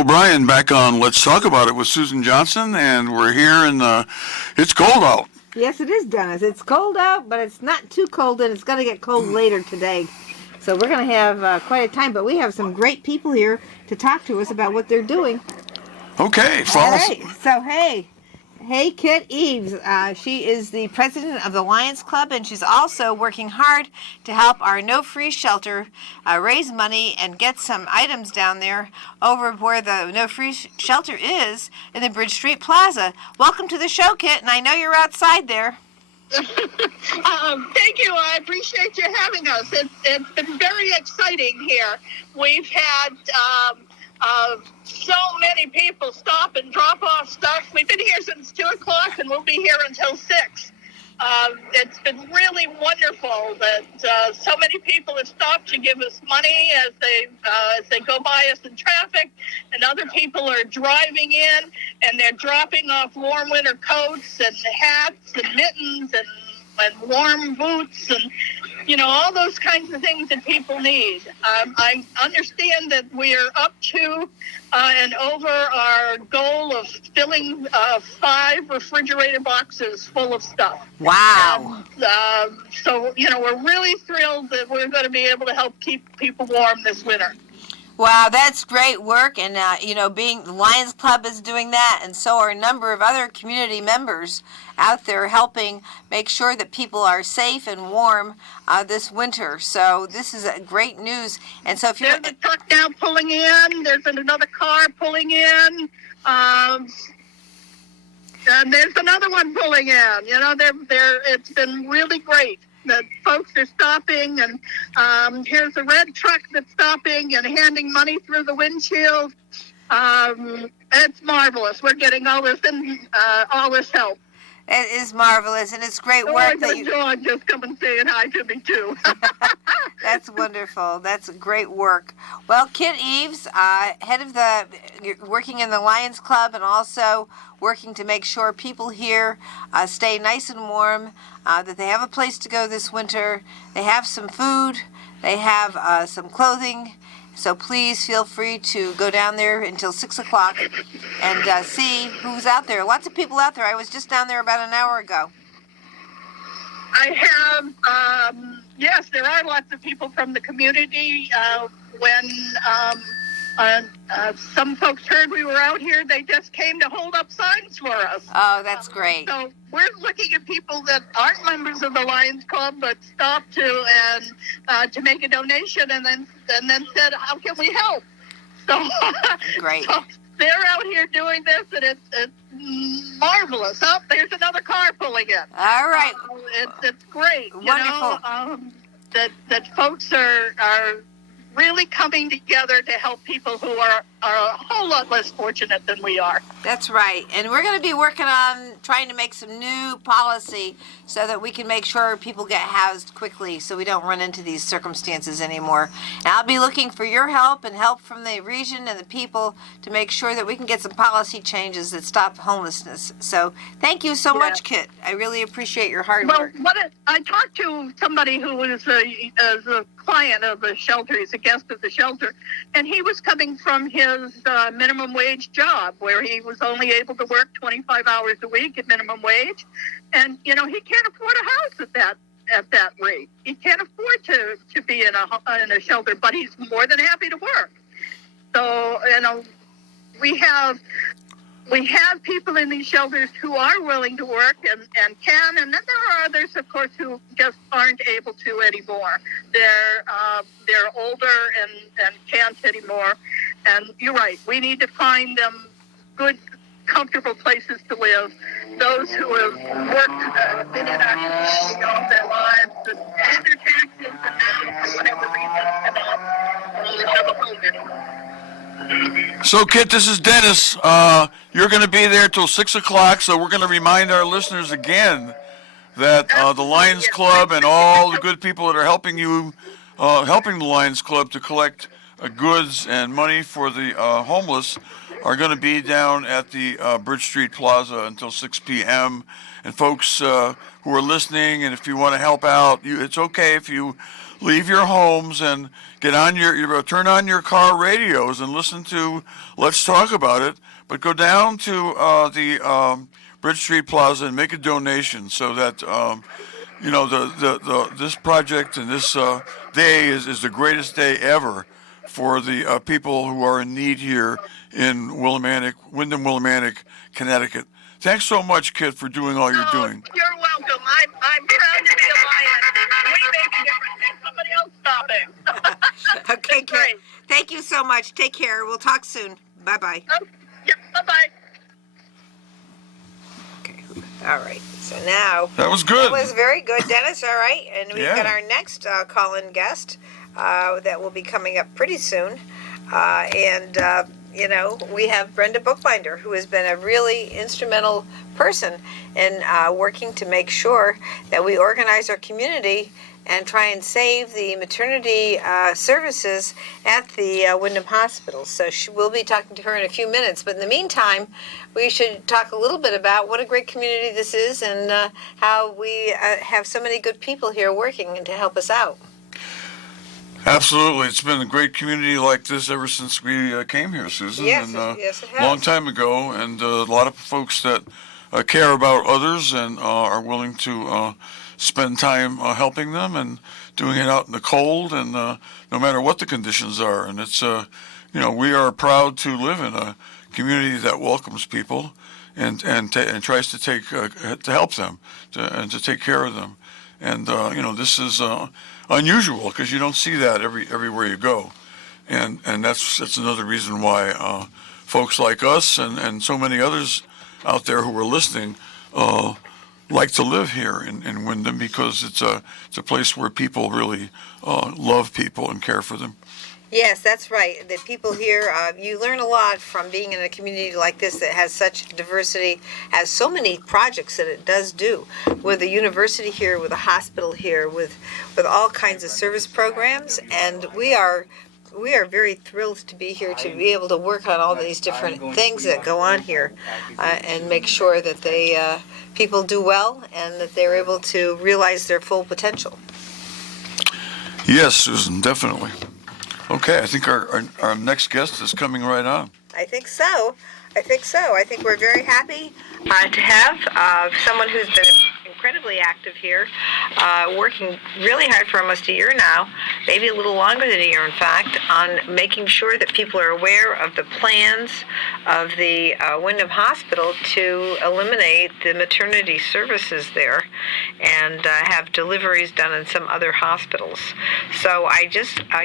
O'Brien back on Let's Talk About It with Susan Johnson, and we're here in it's cold out. Yes, it is, Dennis. It's cold out, but it's not too cold, and it's going to get cold later today. So we're going to have quite a time, but we have some great people here to talk to us about what they're doing. Okay, All right. So, hey, Kit Eves. She is the president of the Lions Club, and she's also working hard to help our No Free Shelter raise money and get some items down there over where the No Free Shelter is in the Bridge Street Plaza. Welcome to the show, Kit, and I know you're outside there. Thank you. I appreciate you having us. It's been very exciting here. We've had so many people stop and drop off stuff. We've been here since 2 o'clock, and we'll be here until 6. It's been really wonderful that so many people have stopped to give us money as they go by us in traffic, and other people are driving in and they're dropping off warm winter coats and hats and mittens and warm boots and all those kinds of things that people need. I understand that we are up to and over our goal of filling 5 refrigerator boxes full of stuff. Wow. And, so, we're really thrilled that we're going to be able to help keep people warm this winter. Wow, that's great work, and being the Lions Club is doing that, and so are a number of other community members out there helping make sure that people are safe and warm this winter. So this is great news. And so if there's a truck now pulling in, there's another car pulling in, and there's another one pulling in. It's been really great. The folks are stopping, and here's a red truck that's stopping and handing money through the windshield. It's marvelous. We're getting all this help. It is marvelous, and it's great work that you... John just come and saying hi to me, too. That's wonderful. That's great work. Well, Kit Eves, head of you're working in the Lions Club and also working to make sure people here stay nice and warm, that they have a place to go this winter, they have some food, they have some clothing. So please feel free to go down there until 6 o'clock and see who's out there. Lots of people out there. I was just down there about an hour ago. I have, yes, there are lots of people from the community. When some folks heard we were out here, they just came to hold up signs for us. Oh, that's great. So we're looking at people that aren't members of the Lions Club but stopped to make a donation and then said, how can we help? So, great. So they're out here doing this, and it's marvelous. Oh, there's another car pulling in. All right. It's great. Wonderful. That folks are really coming together to help people who are a whole lot less fortunate than we are. That's right. And we're going to be working on trying to make some new policy so that we can make sure people get housed quickly so we don't run into these circumstances anymore. And I'll be looking for your help and help from the region and the people to make sure that we can get some policy changes that stop homelessness. So thank you so much, Kit. I really appreciate your hard work. I talked to somebody who was a client of the shelter. He's a guest of the shelter, and he was coming from his minimum wage job where he was only able to work 25 hours a week at minimum wage, and he can't afford a house at that rate. He can't afford to be in a shelter, but he's more than happy to work. So we have people in these shelters who are willing to work and can, and then there are others, of course, who just aren't able to anymore. They're older and can't anymore. And you're right, we need to find them good, comfortable places to live. Those who have worked, been in our community all their lives, and paid their taxes, and now, for whatever reason, cannot have a home anymore. So, Kit, this is Dennis. You're going to be there till 6 o'clock, so we're going to remind our listeners again that the Lions Club and all the good people that are helping the Lions Club to collect goods and money for the homeless are going to be down at the Bridge Street Plaza until 6 p.m. And folks who are listening, and if you want to help out, it's okay if you leave your homes and get on turn on your car radios and listen to Let's Talk About It, but go down to the Bridge Street Plaza and make a donation so that this project and this day is the greatest day ever for the people who are in need here in Windham Willimantic, Connecticut. Thanks so much, Kit, for doing all you're doing. You're welcome. I'm proud to be a Lion. We make a difference. Somebody else stopping. Okay, Kit. Thank you so much. Take care. We'll talk soon. Bye-bye. Yep. Bye-bye. Okay. All right. So now... That was good. That was very good, Dennis. All right. And we've got Yeah. our next call-in guest that will be coming up pretty soon. We have Brenda Bookbinder, who has been a really instrumental person in working to make sure that we organize our community and try and save the maternity services at the Windham Hospital. So we'll be talking to her in a few minutes. But in the meantime, we should talk a little bit about what a great community this is and how we have so many good people here working and to help us out. Absolutely. It's been a great community like this ever since we came here, Susan. Yes, and, yes, it has. A long time ago, and a lot of folks that care about others and are willing to spend time helping them and doing it out in the cold and no matter what the conditions are. And it's, we are proud to live in a community that welcomes people and tries to to help them and to take care of them. And, this is unusual because you don't see that everywhere you go. And that's another reason why folks like us and so many others out there who are listening like to live here in Windham, because it's a place where people really love people and care for them. Yes, that's right. The people here, you learn a lot from being in a community like this that has such diversity, has so many projects that it does do, with a university here, with a hospital here, with all kinds of service programs, and we are very thrilled to be here to be able to work on all these different things that go on here and make sure that people do well and that they're able to realize their full potential. Yes, Susan, definitely. Okay, I think our next guest is coming right on. I think so. I think we're very happy to have someone who's been incredibly active here, working really hard for almost a year now, maybe a little longer than a year, in fact, on making sure that people are aware of the plans of the Windham Hospital to eliminate the maternity services there and have deliveries done in some other hospitals. So I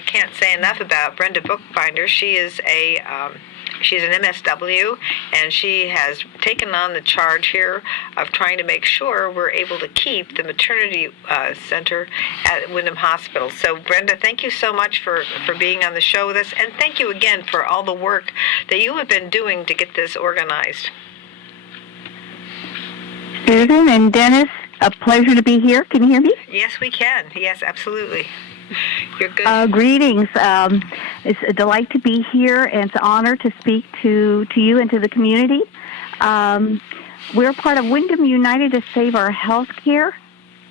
can't say enough about Brenda Bookbinder. She's an MSW, and she has taken on the charge here of trying to make sure we're able to keep the maternity center at Windham Hospital. So, Brenda, thank you so much for being on the show with us, and thank you again for all the work that you have been doing to get this organized. Susan and Dennis, a pleasure to be here. Can you hear me? Yes, we can. Yes, absolutely. You're good. Greetings. It's a delight to be here, and it's an honor to speak to you and to the community. We're part of Windham United to Save Our Healthcare,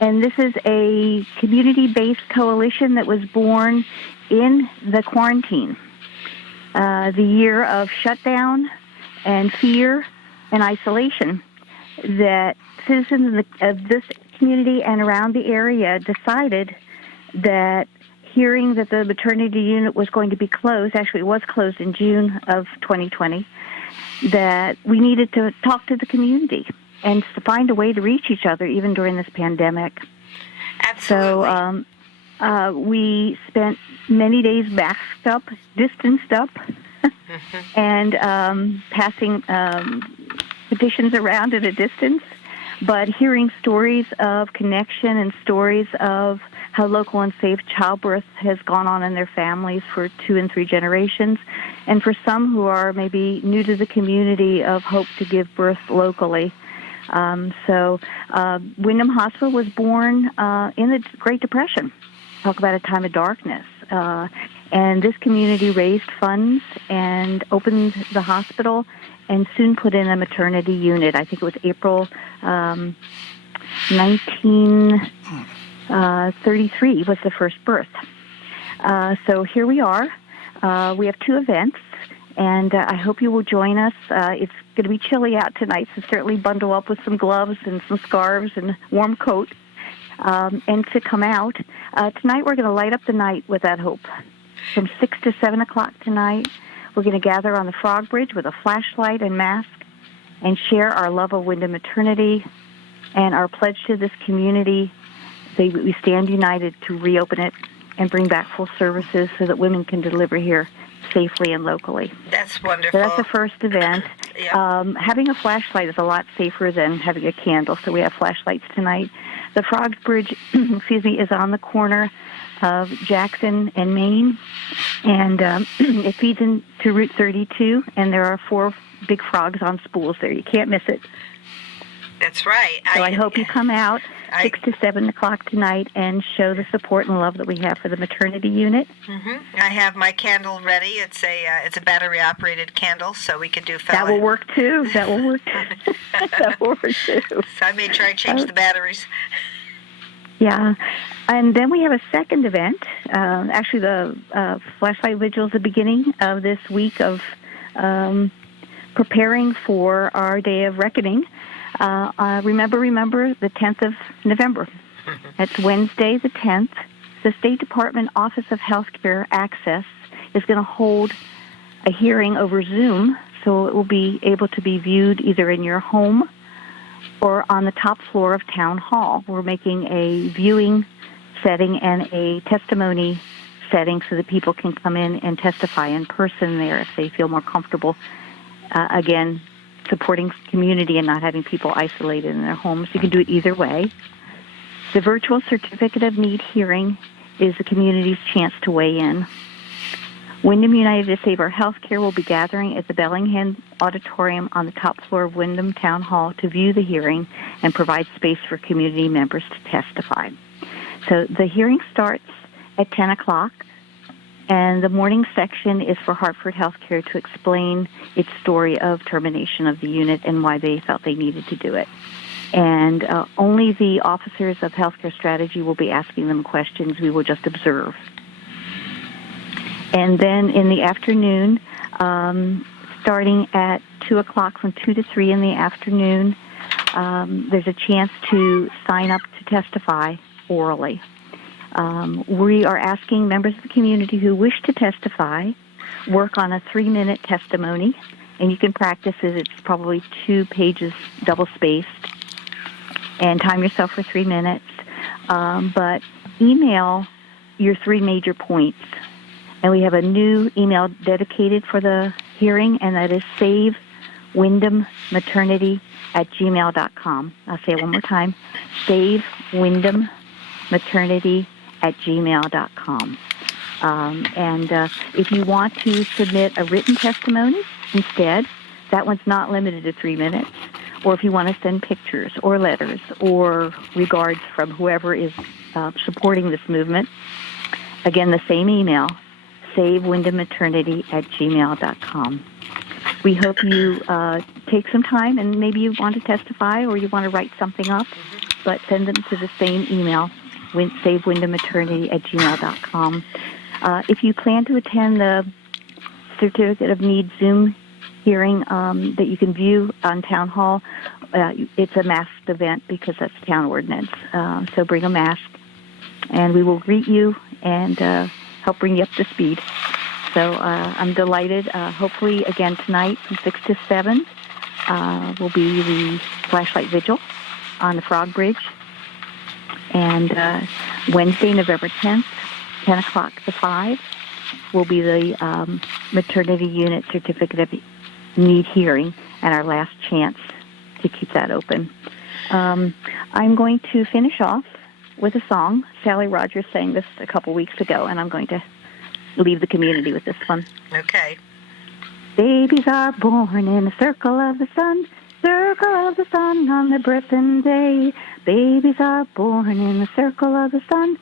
and this is a community-based coalition that was born in the quarantine, the year of shutdown and fear and isolation, that citizens of this community and around the area decided that hearing that the maternity unit was going to be closed, actually it was closed in June of 2020, that we needed to talk to the community and to find a way to reach each other even during this pandemic. Absolutely. So we spent many days masked up, distanced up, and passing petitions around at a distance, but hearing stories of connection and stories of how local and safe childbirth has gone on in their families for 2 and 3 generations, and for some who are maybe new to the community of hope to give birth locally. So Windham Hospital was born in the Great Depression. Talk about a time of darkness. And this community raised funds and opened the hospital and soon put in a maternity unit. I think it was April 19... 33 was the first birth. So here we are. We have 2 events, and I hope you will join us. It's going to be chilly out tonight, so certainly bundle up with some gloves and some scarves and warm coat, and to come out. Tonight we're going to light up the night with that hope. From 6 to 7 o'clock tonight, we're going to gather on the Frog Bridge with a flashlight and mask and share our love of Wyndham Maternity and our pledge to this community. We stand united to reopen it and bring back full services so that women can deliver here safely and locally. That's wonderful. So that's the first event. Yep. Having a flashlight is a lot safer than having a candle, so we have flashlights tonight. The Frog Bridge, is on the corner of Jackson and Main, and it feeds into Route 32, and there are 4 big frogs on spools there. You can't miss it. That's right. So I hope you come out 6 to 7 o'clock tonight and show the support and love that we have for the maternity unit. Mm-hmm. I have my candle ready. It's a battery operated candle, so we can do. That will work too. That will work. That will work too. So I may try to change the batteries. Yeah, and then we have a second event. Actually, the flashlight vigil is the beginning of this week of preparing for our day of reckoning. Remember the 10th of November. That's Wednesday the 10th. The State Department Office of Healthcare Access is going to hold a hearing over Zoom, so it will be able to be viewed either in your home or on the top floor of Town Hall. We're making a viewing setting and a testimony setting so that people can come in and testify in person there if they feel more comfortable. Again, supporting community and not having people isolated in their homes. You can do it either way. The virtual Certificate of Need hearing is the community's chance to weigh in. Wyndham United to Save Our Healthcare will be gathering at the Bellingham Auditorium on the top floor of Wyndham Town Hall to view the hearing and provide space for community members to testify. So the hearing starts at 10 o'clock, and the morning section is for Hartford Healthcare to explain its story of termination of the unit and why they felt they needed to do it. And only the officers of healthcare strategy will be asking them questions. We will just observe. And then in the afternoon, starting at 2 o'clock from 2 to 3 in the afternoon, there's a chance to sign up to testify orally. We are asking members of the community who wish to testify work on a 3-minute testimony, and you can practice it. It's probably 2 pages double-spaced, and time yourself for 3 minutes. But email your 3 major points. And we have a new email dedicated for the hearing, and that is savewyndhammaternity@gmail.com. I'll say it one more time, savewyndhammaternity@gmail.com. And if you want to submit a written testimony instead, that one's not limited to 3 minutes. Or if you want to send pictures or letters or regards from whoever is supporting this movement, again, the same email, savewyndhammaternity@gmail.com. We hope you take some time, and maybe you want to testify or you want to write something up, but send them to the same email, savewyndhammaternity@gmail.com. If you plan to attend the Certificate of Need Zoom hearing that you can view on Town Hall, it's a masked event because that's town ordinance. So bring a mask, and we will greet you and help bring you up to speed. So I'm delighted. Hopefully, again, tonight from 6 to 7 will be the flashlight vigil on the Frog Bridge. And Wednesday, November 10th, 10 o'clock to 5, will be the maternity unit Certificate of Need hearing and our last chance to keep that open. I'm going to finish off with a song. Sally Rogers sang this a couple weeks ago, and I'm going to leave the community with this one. Okay. Babies are born in a circle of the sun on the birthing day. Babies are born in the circle of the sun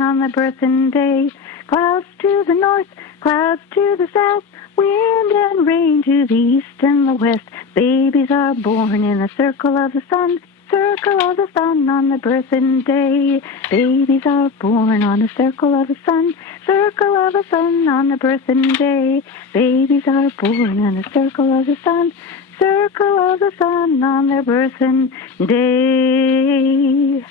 on the birthing day. Clouds to the north, clouds to the south, wind and rain to the east and the west. Babies are born in the circle of the sun circle of the sun on the birthing day. Babies are born on the circle of the sun. Circle of the sun on the birthing day. Babies are born on the circle of the sun. Circle of the sun on their birthing day.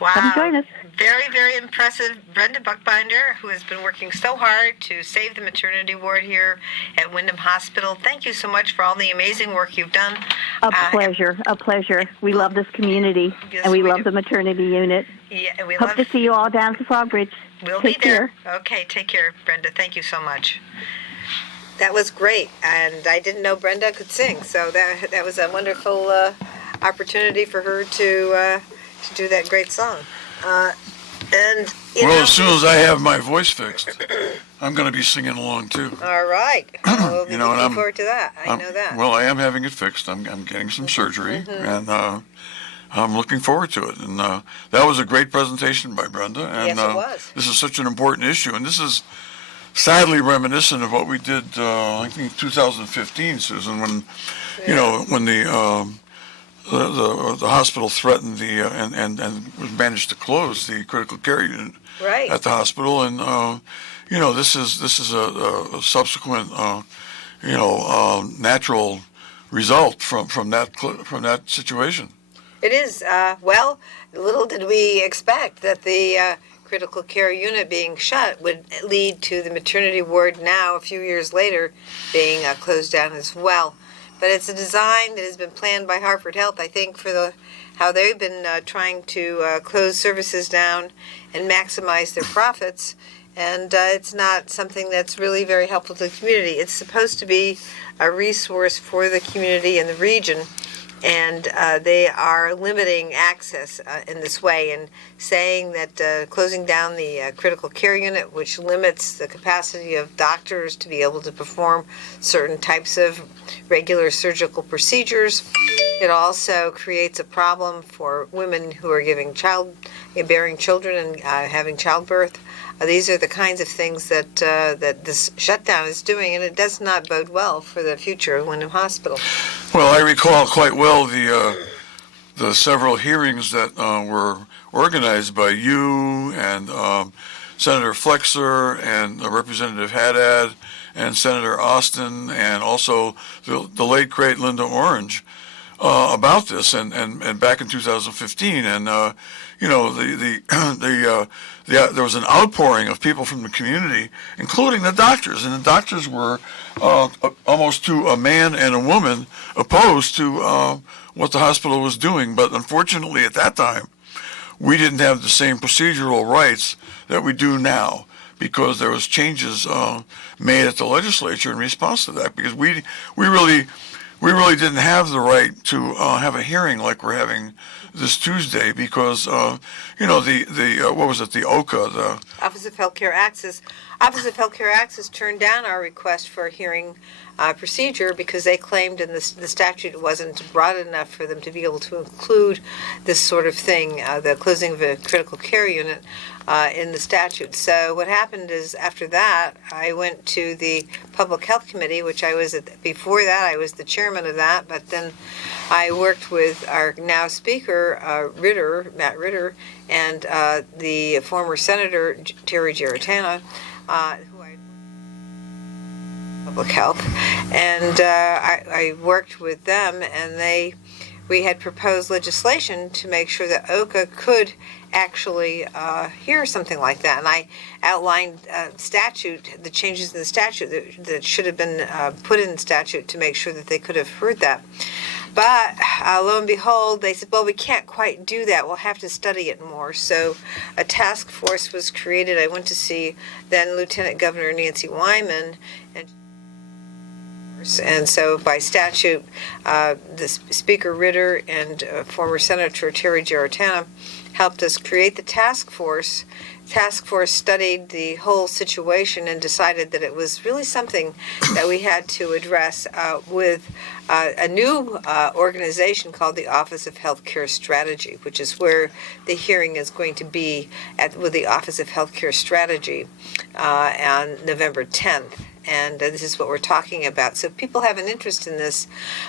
Wow. Come join us. Very, very impressive. Brenda Buckbinder, who has been working so hard to save the maternity ward here at Wyndham Hospital. Thank you so much for all the amazing work you've done. A pleasure. We love this community, Yes, and we we love do. the maternity unit. Yeah, we Hope love to see you all down at the Frog Bridge. We'll Take be there. care. Okay, take care, Brenda. Thank you so much. That was great, and I didn't know Brenda could sing, so that was a wonderful opportunity for her to do that great song. And you know, As soon as I have my voice fixed, I'm going to be singing along too. all right, we'll be You know, and looking forward to that. I know that. Well, I am having it fixed. I'm getting some surgery, and I'm looking forward to it. And that was a great presentation by Brenda. And Yes, it was. This is such an important issue, and this is sadly reminiscent of what we did, I think, 2015, Susan, when you know when the hospital threatened and was managed to close the critical care unit Right. at the hospital, and you know this is a subsequent natural result from that situation. It is. Well, little did we expect that the critical care unit being shut would lead to the maternity ward now, a few years later, being closed down as well. But it's a design that has been planned by Hartford Health, I think, for how they've been trying to close services down and maximize their profits. And it's not something that's really very helpful to the community. It's supposed to be a resource for the community and the region. And they are limiting access in this way and saying that closing down the critical care unit, which limits the capacity of doctors to be able to perform certain types of regular surgical procedures. It also creates a problem for women who are bearing children and having childbirth. These are the kinds of things that this shutdown is doing, and it does not bode well for the future of Wyndham Hospital. Well, I recall quite well the several hearings that were organized by you and Senator Flexer and Representative Haddad and Senator Austin and also the late great Linda Orange about this and back in 2015, and you know there was an outpouring of people from the community, including the doctors, and the doctors were almost to a man and a woman opposed to what the hospital was doing. But unfortunately, at that time, we didn't have the same procedural rights that we do now, because there was changes made at the legislature in response to that, because we really didn't have the right to have a hearing like we're having this Tuesday, because what was it, the OCA, the Office of Healthcare Access turned down our request for a hearing procedure because they claimed in the statute wasn't broad enough for them to be able to include this sort of thing, the closing of a critical care unit, in the statute. So what happened is, after that, I went to the Public Health Committee, which I was before that I was the chairman of that, but then I worked with our now Speaker, Matt Ritter, and the former Senator Terry Giarratana, who I Public Health, and I worked with them, and we had proposed legislation to make sure that OCA could actually hear something like that, and I outlined the changes in the statute that should have been put in the statute to make sure that they could have heard that. But lo and behold, they said, well, we can't quite do that. We'll have to study it more. So a task force was created. I went to see then Lieutenant Governor Nancy Wyman, and so by statute, the Speaker Ritter and former Senator Terry Giarratana helped us create the task force. Task force studied the whole situation and decided that it was really something that we had to address with a new organization called the Office of Healthcare Strategy, which is where the hearing is going to be with the Office of Healthcare Strategy on November 10th. and this is what we're talking about. So if people have an interest in this,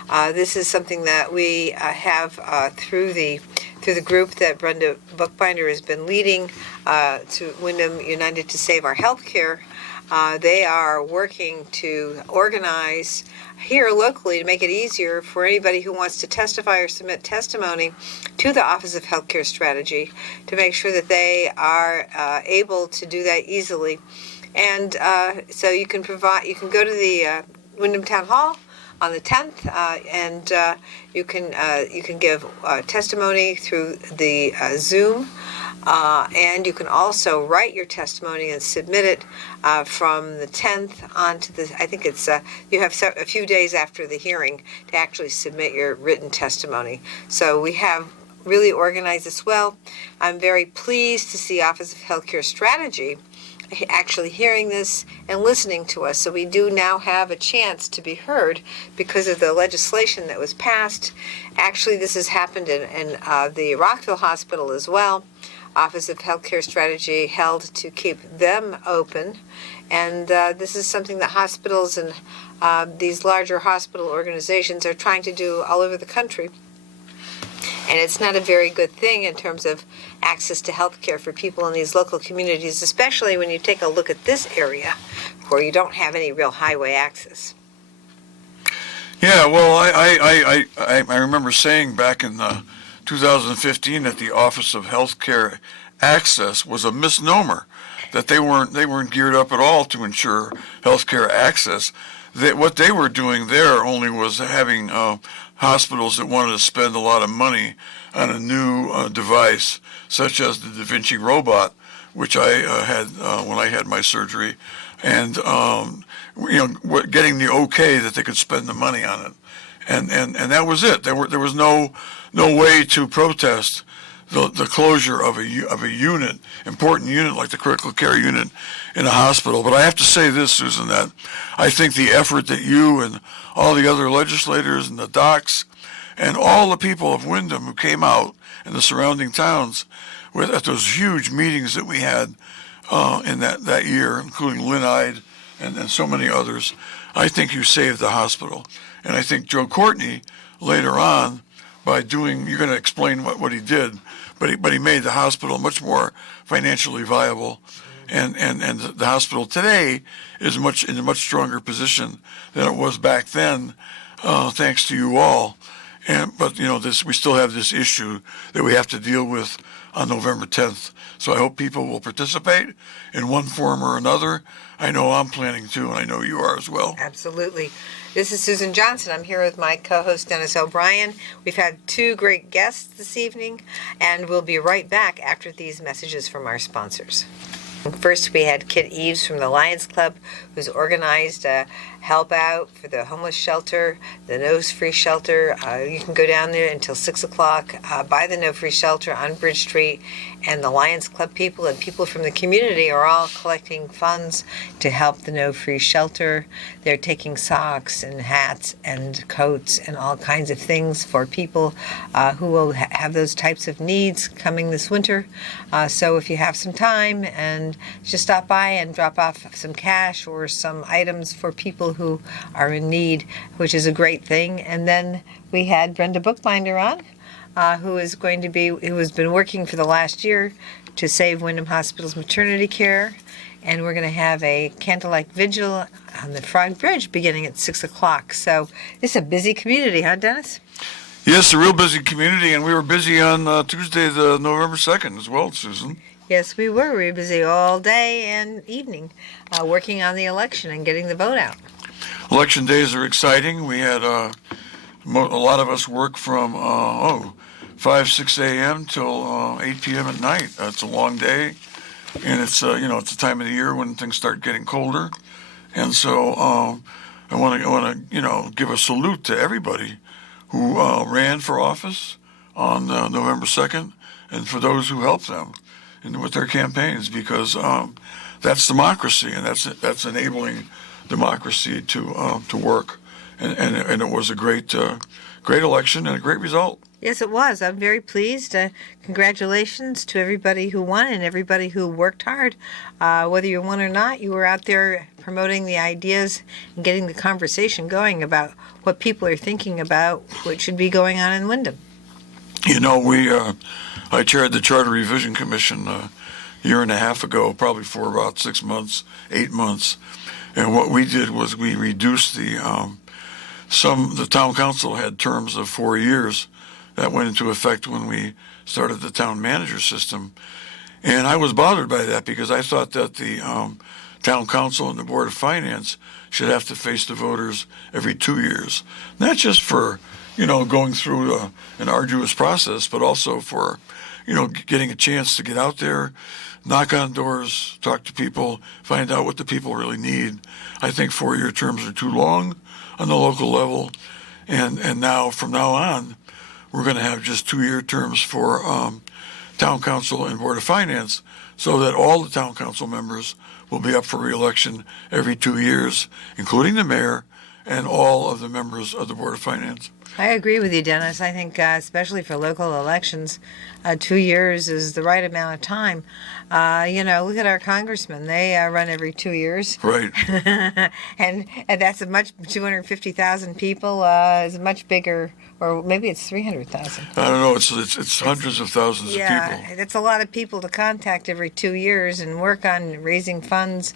this is something that we have through the group that Brenda Bookbinder has been leading to Wyndham United to Save Our Healthcare. They are working to organize here locally to make it easier for anybody who wants to testify or submit testimony to the Office of Healthcare Strategy to make sure that they are able to do that easily. And so you can go to the Wyndham Town Hall on the 10th, and you can give testimony through the Zoom. And you can also write your testimony and submit it from the 10th on to I think it's, you have a few days after the hearing to actually submit your written testimony. So we have really organized this well. I'm very pleased to see Office of Healthcare Strategy actually hearing this and listening to us. So we do now have a chance to be heard because of the legislation that was passed. Actually, this has happened in the Rockville Hospital as well. Office of Healthcare Strategy held to keep them open. And this is something that hospitals and these larger hospital organizations are trying to do all over the country. And it's not a very good thing in terms of access to health care for people in these local communities, especially when you take a look at this area where you don't have any real highway access. Yeah, well, I remember saying back in 2015 that the Office of Healthcare Access was a misnomer, that they weren't geared up at all to ensure healthcare access. That what they were doing there only was having hospitals that wanted to spend a lot of money on a new device, such as the Da Vinci robot, which I had when I had my surgery, and getting the okay that they could spend the money on it, and that was it. There was no way to protest the closure of a unit, important unit like the critical care unit in a hospital. But I have to say this, Susan, that I think the effort that you and all the other legislators and the docs and all the people of Wyndham who came out in the surrounding towns at those huge meetings that we had in that year, including Lynn Ide and so many others, I think you saved the hospital. And I think Joe Courtney later on, by doing, you're going to explain what he did, but he made the hospital much more financially viable, and the hospital today is in a much stronger position than it was back then, thanks to you all. But we still have this issue that we have to deal with on November 10th. So I hope people will participate in one form or another. I know I'm planning to, and I know you are as well. Absolutely. This is Susan Johnson. I'm here with my co-host Dennis O'Brien. We've had two great guests this evening, and we'll be right back after these messages from our sponsors. First, we had Kit Eves from the Lions Club, who's organized a help out for the homeless shelter, the Nose Free Shelter. You can go down there until 6 o'clock by the No Free Shelter on Bridge Street. And the Lions Club people and people from the community are all collecting funds to help the No Free Shelter. They're taking socks and hats and coats and all kinds of things for people who will have those types of needs coming this winter. So if you have some time, and just stop by and drop off some cash or some items for people who are in need, which is a great thing. And then we had Brenda Bookbinder on, who has been working for the last year to save Wyndham Hospital's maternity care. And we're going to have a candlelight vigil on the Frog Bridge beginning at 6 o'clock. So it's a busy community, huh, Dennis? Yes, a real busy community, and we were busy on Tuesday, the November 2nd as well, Susan. Yes, we were. We were busy all day and evening working on the election and getting the vote out. Election days are exciting. We had a lot of us work from 6 a.m. till 8 p.m. at night. It's a long day, and it's it's the time of the year when things start getting colder, and so I want to give a salute to everybody who ran for office on November 2nd, and for those who helped them with their campaigns, because that's democracy, and that's enabling democracy to work. and it was a great election and a great result. Yes, it was. I'm very pleased. Congratulations to everybody who won and everybody who worked hard. Whether you won or not, you were out there promoting the ideas and getting the conversation going about what people are thinking about what should be going on in Windham. You know, I chaired the Charter Revision Commission a year and a half ago, probably for about 6 months, 8 months. And what we did was we reduced the town council had terms of 4 years that went into effect when we started the town manager system. And I was bothered by that because I thought that the town council and the Board of Finance should have to face the voters every 2 years. Not just for, going through an arduous process, but also for, getting a chance to get out there, knock on doors, talk to people, find out what the people really need. I think 4-year terms are too long on the local level. And now, from now on, we're going to have just 2-year terms for town council and Board of Finance so that all the town council members will be up for re-election every 2 years, including the mayor and all of the members of the Board of Finance. I agree with you, Dennis. I think especially for local elections, 2 years is the right amount of time. Look at our congressmen. They run every 2 years. Right. and that's 250,000 people is a much bigger, or maybe it's 300,000. I don't know. It's hundreds of thousands of people. Yeah, that's a lot of people to contact every 2 years and work on raising funds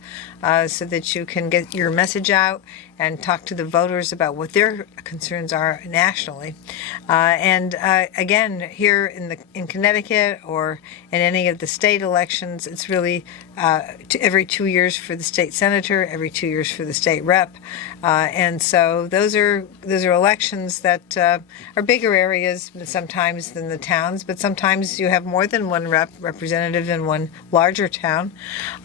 so that you can get your message out and talk to the voters about what their concerns are nationally. Again, here in Connecticut or in any of the state elections, it's really every 2 years for the state senator, every 2 years for the state rep, and so those are elections that are bigger areas sometimes than the towns, but sometimes you have more than one representative in one larger town,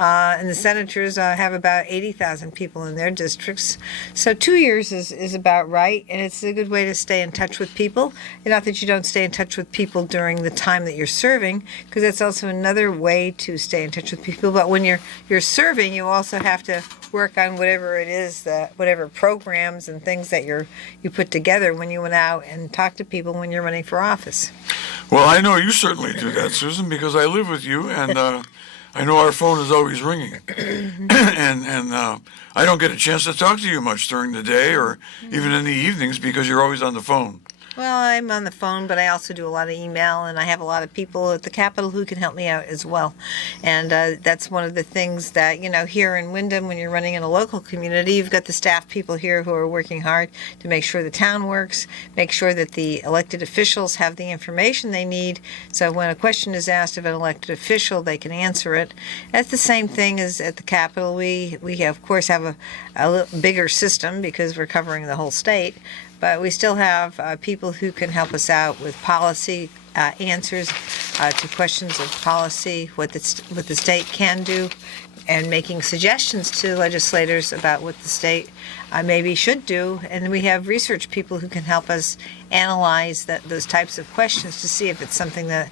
and the senators have about 80,000 people in their districts. So 2 years is about right, and it's a good way to stay in touch with people. Not that you don't stay in touch with people during the time that you're serving, because that's also another way to stay in touch with people. But when you're serving, you also have to work on whatever it is, whatever programs and things that you put together when you went out and talk to people when you're running for office. Well, I know you certainly do that, Susan, because I live with you, and I know our phone is always ringing, and I don't get a chance to talk to you much during the day or even in the evenings because you're always on the phone. Well, I'm on the phone, but I also do a lot of email, and I have a lot of people at the Capitol who can help me out as well. And that's one of the things that, here in Windham, when you're running in a local community, you've got the staff people here who are working hard to make sure the town works, make sure that the elected officials have the information they need, so when a question is asked of an elected official, they can answer it. That's the same thing as at the Capitol. We of course, have a little bigger system because we're covering the whole state, but we still have people who can help us out with policy answers to questions of policy, what the state can do, and making suggestions to legislators about what the state maybe should do. And we have research people who can help us analyze those types of questions to see if it's something that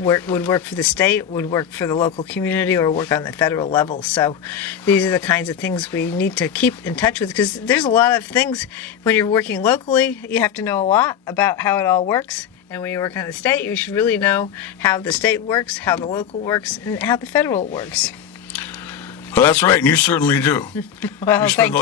would work for the state, would work for the local community, or work on the federal level. So these are the kinds of things we need to keep in touch with, because there's a lot of things when you're working locally, you have to know a lot about how it all works. And when you work on the state, you should really know how the state works, how the local works, and how the federal works. Well, that's right, and you certainly do. Well, thank you.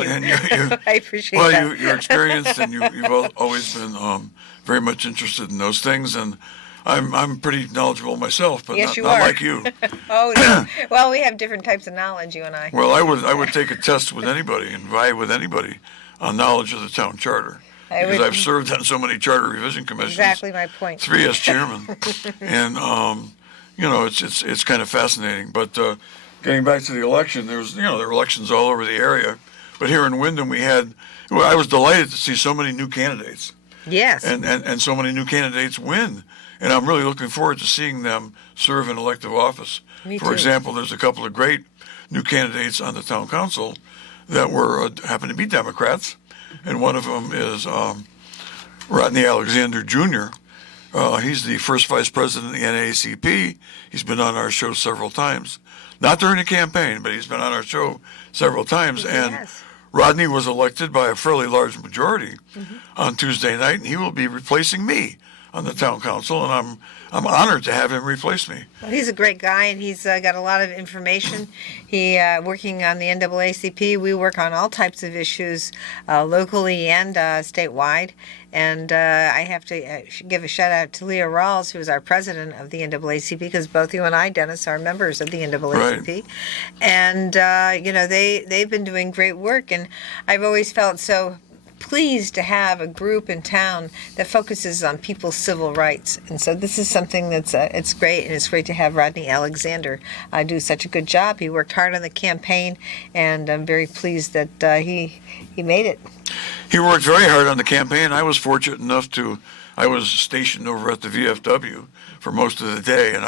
I appreciate that. Well, you're experienced, and you've always been very much interested in those things, and I'm pretty knowledgeable myself, but yes, not like you. Oh, no. Well, we have different types of knowledge, you and I. Well, I would take a test with anybody and vie with anybody on knowledge of the town charter. Because I've served on so many charter revision commissions. Exactly my point. 3 as chairman, and it's kind of fascinating. But getting back to the election, there were elections all over the area, but here in Windham I was delighted to see so many new candidates. Yes. And so many new candidates win, and I'm really looking forward to seeing them serve in elective office. Me For too. example, there's a couple of great new candidates on the town council that happen to be Democrats. And one of them is Rodney Alexander Jr. He's the first vice president of the NAACP. He's been on our show several times. Not during the campaign, but he's been on our show several times. And Yes. Rodney was elected by a fairly large majority on Tuesday night, and he will be replacing me on the town council, and I'm honored to have him replace me. Well, he's a great guy, and he's got a lot of information. He working on the NAACP. We work on all types of issues, locally and statewide. And I have to give a shout out to Leah Rawls, who is our president of the NAACP, because both you and I, Dennis, are members of the NAACP. Right. And they've been doing great work, and I've always felt so pleased to have a group in town that focuses on people's civil rights. And so this is something that's it's great, and it's great to have Rodney Alexander do such a good job. He worked hard on the campaign, and I'm very pleased that he made it. He worked very hard on the campaign. I was fortunate enough I was stationed over at the VFW for most of the day, and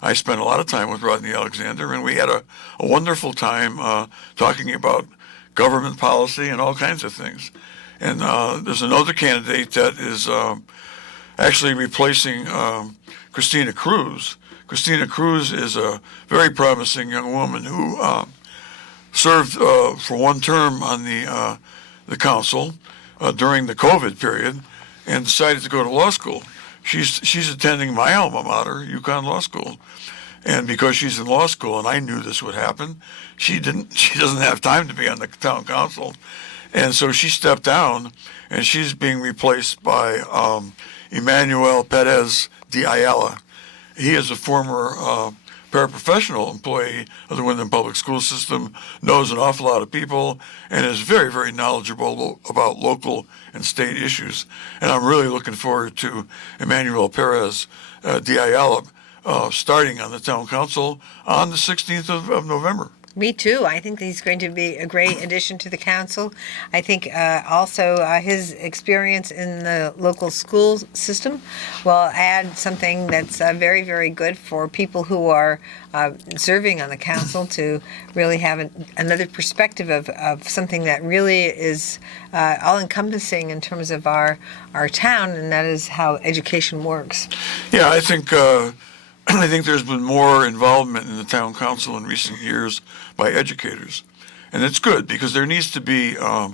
I spent a lot of time with Rodney Alexander, and we had a wonderful time talking about government policy and all kinds of things. And there's another candidate that is actually replacing Christina Cruz. Christina Cruz is a very promising young woman who served for one term on the council during the COVID period and decided to go to law school. She's attending my alma mater, UConn Law School. And because she's in law school, and I knew this would happen, she doesn't have time to be on the town council. And so she stepped down, and she's being replaced by Emmanuel Perez de Ayala. He is a former paraprofessional employee of the Windham Public School System, knows an awful lot of people, and is very, very knowledgeable about local and state issues. And I'm really looking forward to Emmanuel Perez de Ayala starting on the town council on the 16th of November. Me too. I think he's going to be a great addition to the council. I think also his experience in the local school system will add something that's very, very good for people who are serving on the council to really have another perspective of something that really is all-encompassing in terms of our town, and that is how education works. Yeah, I think there's been more involvement in the town council in recent years by educators, and it's good because there needs to be a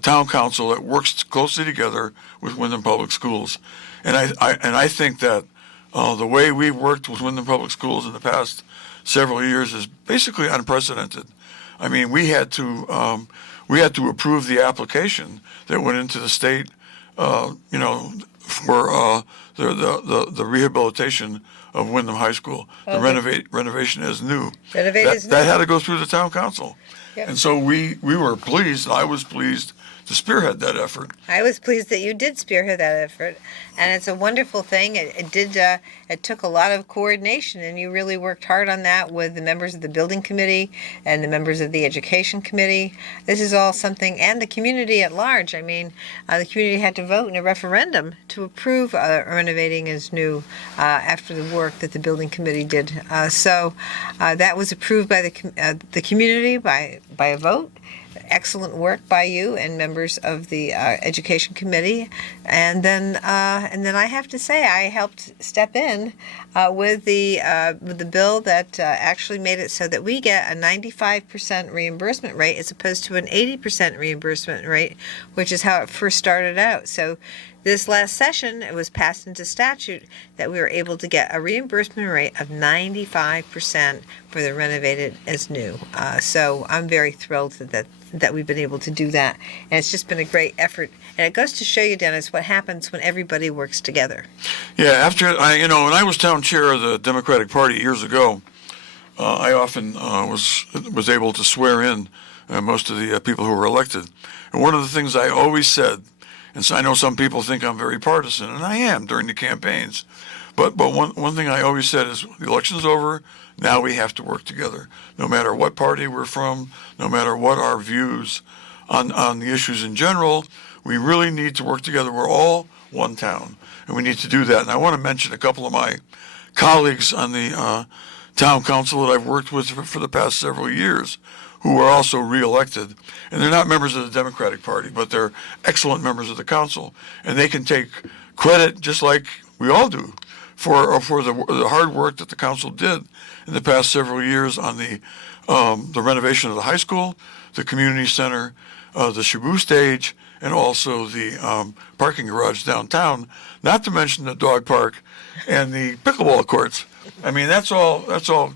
town council that works closely together with Windham Public Schools, and I think that the way we've worked with Windham Public Schools in the past several years is basically unprecedented. I mean, we had to approve the application that went into the state, for the rehabilitation of Windham High School. The renovation is new. That had to go through the town council. Yep. And so we were pleased, I was pleased to spearhead that effort. I was pleased that you did spearhead that effort, and it's a wonderful thing. It took a lot of coordination, and you really worked hard on that with the members of the building committee and the members of the education committee. This is all something, and the community at large. I mean, the community had to vote in a referendum to approve renovating as new after the work that the building committee did. So that was approved by the community by a vote. Excellent work by you and members of the education committee, and then I have to say I helped step in with the bill that actually made it so that we get a 95% reimbursement rate as opposed to an 80% reimbursement rate, which is how it first started out. So this last session, it was passed into statute that we were able to get a reimbursement rate of 95% for the renovated as new. So I'm very thrilled that we've been able to do that. And it's just been a great effort. And it goes to show you, Dennis, what happens when everybody works together. Yeah, when I was town chair of the Democratic Party years ago, I often was able to swear in most of the people who were elected. And one of the things I always said, and so I know some people think I'm very partisan, and I am during the campaigns. But one thing I always said is, the election's over, now we have to work together. No matter what party we're from, no matter what our views on the issues in general, we really need to work together. We're all one town, and we need to do that. And I want to mention a couple of my colleagues on the town council that I've worked with for the past several years, who are also reelected. And they're not members of the Democratic Party, but they're excellent members of the council. And they can take credit, just like we all do, for the hard work that the council did in the past several years on the renovation of the high school, the community center, the Shabu stage, and also the parking garage downtown. Not to mention the dog park and the pickleball courts. I mean, that's all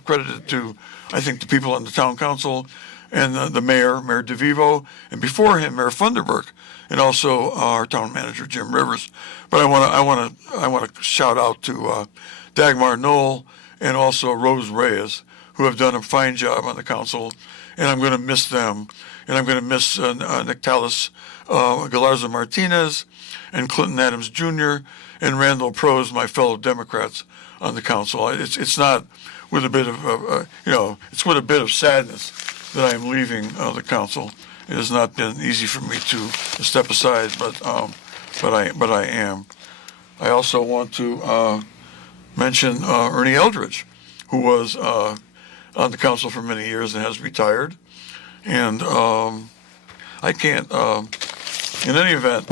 credited to, I think, the people on the town council and the mayor, Mayor DeVivo, and before him, Mayor Funderburk, and also our town manager, Jim Rivers. But I want to shout out to Dagmar Knoll and also Rose Reyes, who have done a fine job on the council, and I'm going to miss them. And I'm going to miss Nictalis Galarza Martinez and Clinton Adams Jr. and Randall Prose, my fellow Democrats on the council. It's not with a bit of, it's with a bit of sadness that I am leaving the council. It has not been easy for me to step aside, but I am. I also want to mention Ernie Eldridge, who was on the council for many years and has retired. And I can't. In any event,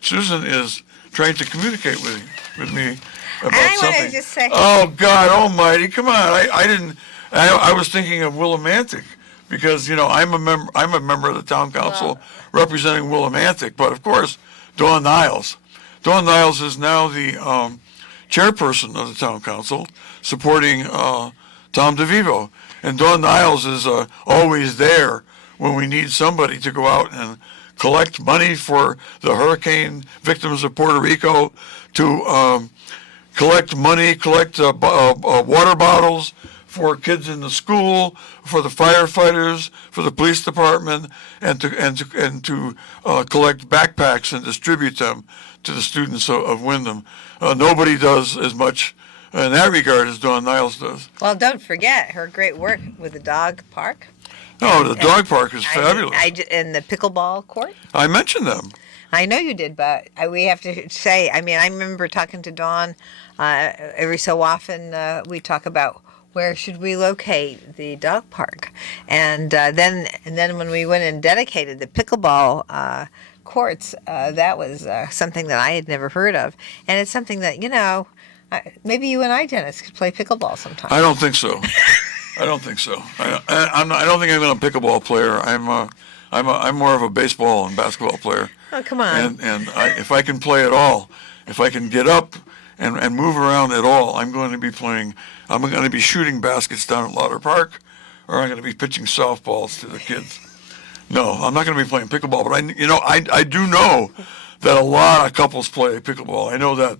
Susan is trying to communicate with me about I something. want to just say. Oh God Almighty! Come on! I didn't. I was thinking of Willimantic because I'm a member of the town council representing Willimantic. But of course, Dawn Niles. Dawn Niles is now the chairperson of the town council, supporting Tom DeVivo. And Dawn Niles is always there when we need somebody to go out and collect money for the hurricane victims of Puerto Rico, to collect water bottles for kids in the school, for the firefighters, for the police department, and to collect backpacks and distribute them to the students of Wyndham. Nobody does as much in that regard as Dawn Niles does. Well, don't forget her great work with the dog park. No, the dog park is fabulous. And the pickleball court. I mentioned them. I know you did, but we have to say, I remember talking to Dawn every so often. We talk about where should we locate the dog park, and then when we went and dedicated the pickleball courts, that was something that I had never heard of, and it's something that maybe you and I, Dennis, could play pickleball sometime. I don't think so. I don't think so. I don't think I'm a pickleball player. I'm more of a baseball and basketball player. Oh, come on. And if I can play at all, if I can get up and move around at all, I'm going to be playing. I'm going to be shooting baskets down at Lauder Park, or I'm going to be pitching softballs to the kids. No, I'm not going to be playing pickleball. But I do know that a lot of couples play pickleball. I know that.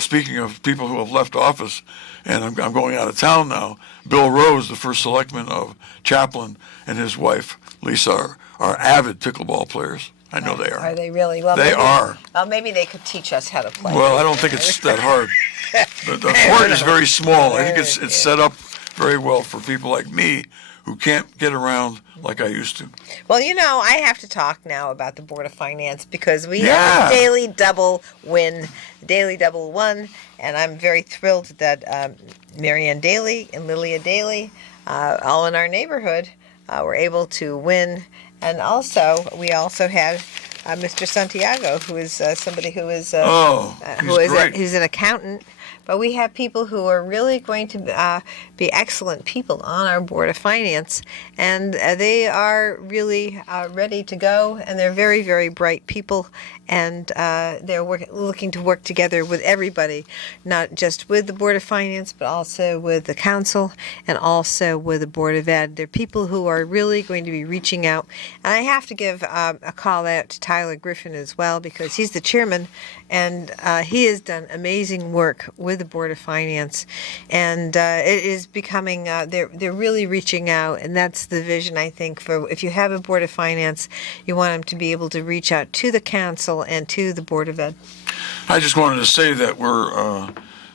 Speaking of people who have left office, and I'm going out of town now, Bill Rose, the first selectman of Chaplin, and his wife, Lisa, are avid pickleball players. I know they are. Are they really? Well, they are. Well, maybe they could teach us how to play. Well, I don't think it's that hard. The court is very small. I think it's set up very well for people like me who can't get around like I used to. Well, I have to talk now about the Board of Finance because we have a Daily Double win. Daily Double won, and I'm very thrilled that Marianne Daly and Lilia Daly, all in our neighborhood, were able to win. And we also had Mr. Santiago, who is somebody who is who's an accountant. But we have people who are really going to be excellent people on our Board of Finance, and they are really ready to go, and they're very, very bright people, and they're looking to work together with everybody, not just with the Board of Finance, but also with the Council, and also with the Board of Ed. They're people who are really going to be reaching out, and I have to give a call out to Tyler Griffin as well, because he's the chairman, and he has done amazing work with the Board of Finance, and it is becoming they're really reaching out, and that's the vision, I think, for if you have a Board of Finance, you want them to be able to reach out to the Council and to the Board of Ed. I just wanted to say that we're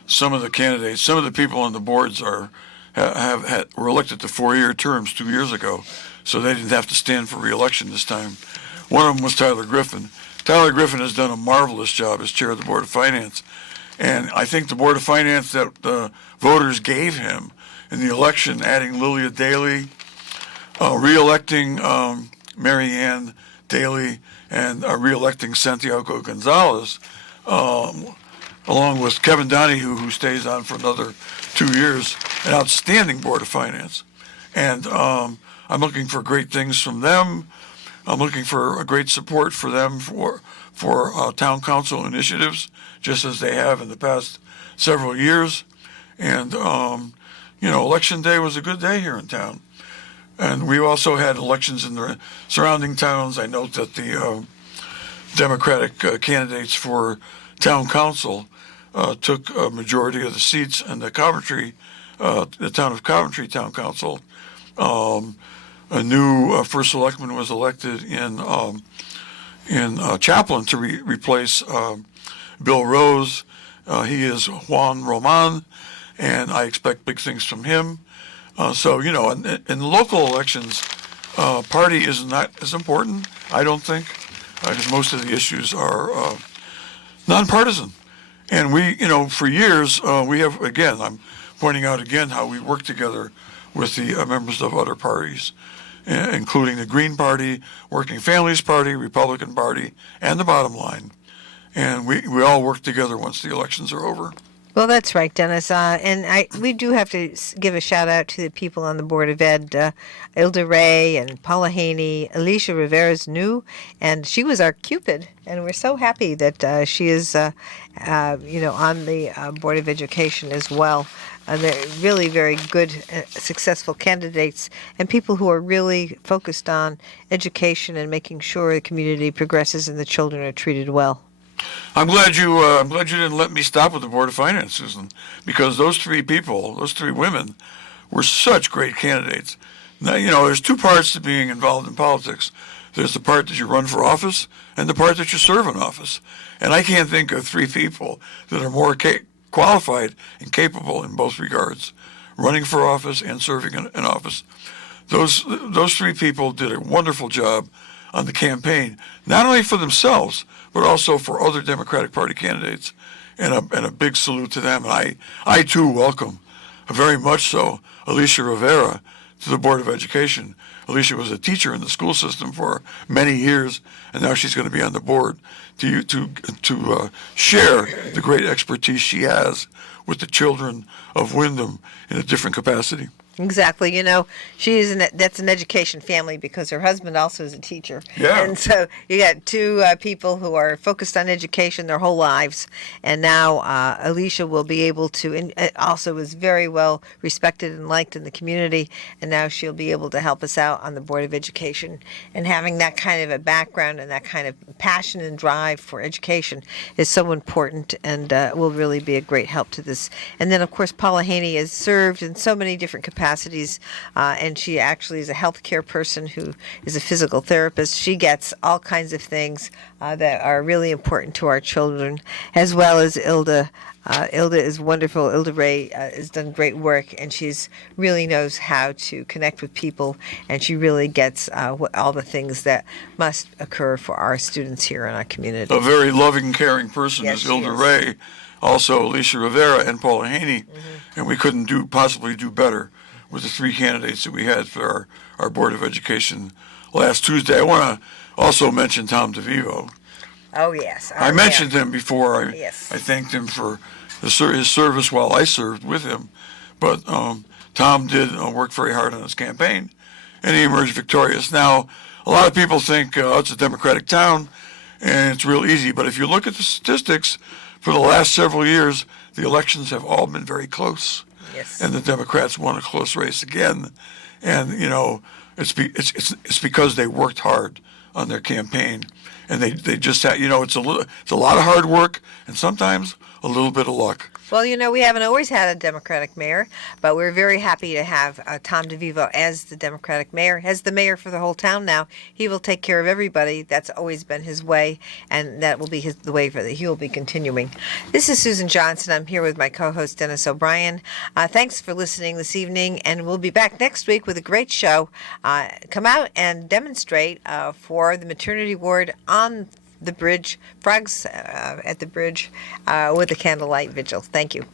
some of the candidates, some of the people on the boards were elected to 4-year terms 2 years ago, so they didn't have to stand for re-election this time. One of them was Tyler Griffin. Tyler Griffin has done a marvelous job as chair of the Board of Finance. And I think the Board of Finance that the voters gave him in the election, adding Lilia Daly, re-electing Marianne Daley and re-electing Santiago Gonzalez, along with Kevin Donahue, who stays on for another 2 years, an outstanding Board of Finance. And I'm looking for great things from them. I'm looking for a great support for them for town council initiatives, just as they have in the past several years. And, Election Day was a good day here in town. And we also had elections in the surrounding towns. I note that the Democratic candidates for town council took a majority of the seats in the Coventry, the town of Coventry Town Council. A new first selectman was elected in Chaplin to replace Bill Rose. He is Juan Roman, and I expect big things from him. In local elections, party is not as important, I don't think, because most of the issues are nonpartisan. And we, for years, we have, again, I'm pointing out again how we work together with the members of other parties, including the Green Party, Working Families Party, Republican Party, and the Bottom Line. And we all work together once the elections are over. Well, that's right, Dennis. We do have to give a shout out to the people on the Board of Ed, Ilda Ray and Paula Haney. Alicia Rivera's new, and she was our Cupid, and we're so happy that she is, on the Board of Education as well. They're really very good, successful candidates, and people who are really focused on education and making sure the community progresses and the children are treated well. I'm glad you didn't let me stop with the Board of Finance, Susan, because those three women, were such great candidates. Now, there's two parts to being involved in politics. There's the part that you run for office and the part that you serve in office. And I can't think of three people that are more qualified and capable in both regards, running for office and serving in office. Those three people did a wonderful job on the campaign, not only for themselves, but also for other Democratic Party candidates, and a big salute to them. And I too welcome, very much so, Alicia Rivera to the Board of Education. Alicia was a teacher in the school system for many years, and now she's going to be on the board to share the great expertise she has with the children of Windham in a different capacity. Exactly. That's an education family because her husband also is a teacher. Yeah. And so you got two people who are focused on education their whole lives. And now Alicia will be able to, and also is very well respected and liked in the community. And now she'll be able to help us out on the Board of Education. And having that kind of a background and that kind of passion and drive for education is so important and will really be a great help to this. And then, of course, Paula Haney has served in so many different capacities, and she actually is a healthcare person who is a physical therapist. She gets all kinds of things that are really important to our children, as well as Ilda. Ilda is wonderful. Ilda Ray has done great work, and she's really knows how to connect with people, and she really gets all the things that must occur for our students here in our community. A very loving, caring person Yes, is Ilda she is. Ray, also Alicia Rivera and Paula Haney, and we couldn't possibly do better with the three candidates that we had for our Board of Education last Tuesday. I want to also mention Tom DeVivo. Oh, yes. I mentioned him before. Yes. I thanked him for his service while I served with him. But Tom did work very hard on his campaign, and he emerged victorious. Now, a lot of people think it's a Democratic town, and it's real easy. But if you look at the statistics for the last several years, the elections have all been very close. Yes. And the Democrats won a close race again. And, it's because they worked hard on their campaign. And they just had, it's a lot of hard work and sometimes a little bit of luck. Well, we haven't always had a Democratic mayor, but we're very happy to have Tom DeVivo as the Democratic mayor, as the mayor for the whole town now. He will take care of everybody. That's always been his way, and that will be the way he will be continuing. This is Susan Johnson. I'm here with my co-host, Dennis O'Brien. Thanks for listening this evening, and we'll be back next week with a great show. Come out and demonstrate for the maternity ward on the bridge, frogs at the bridge with a candlelight vigil. Thank you.